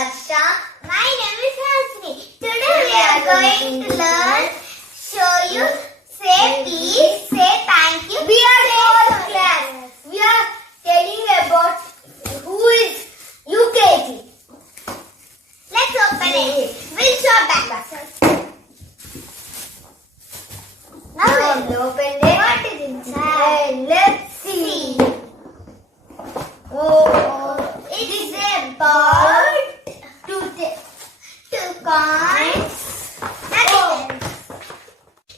Varsha. My name is Hasni. Today we are going to show you say please, say thank you. We are all class. We are telling about who is UKG. Let's open it. We'll show back. Now we'll open it. What is inside? Let's see. Oh, it is a bird, two coins, nothing else.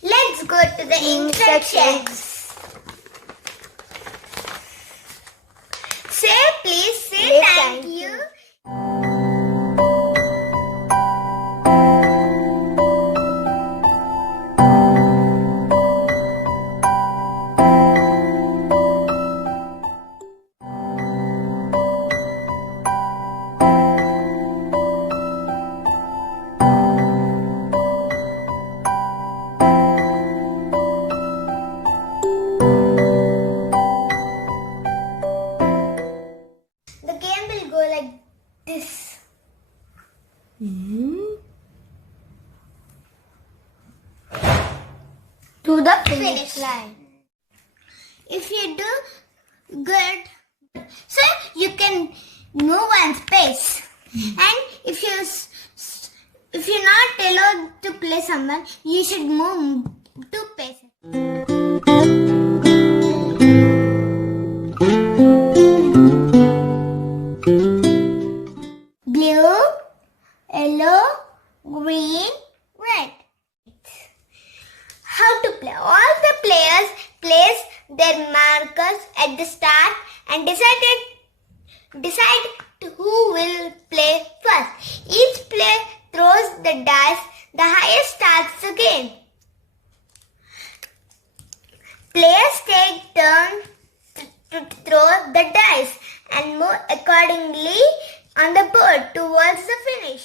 Let's go to the instructions. Say please, say thank you. The game will go like this. To the finish line. If you do good, so you can move one space. And if you're not allowed to play someone, you should move 2 spaces. Blue, yellow, green, red. How to play? All the players place their markers at the start and decide who will play first. Each player throws the dice. The highest starts the game. Players take turns to throw the dice and move accordingly on the board towards the finish.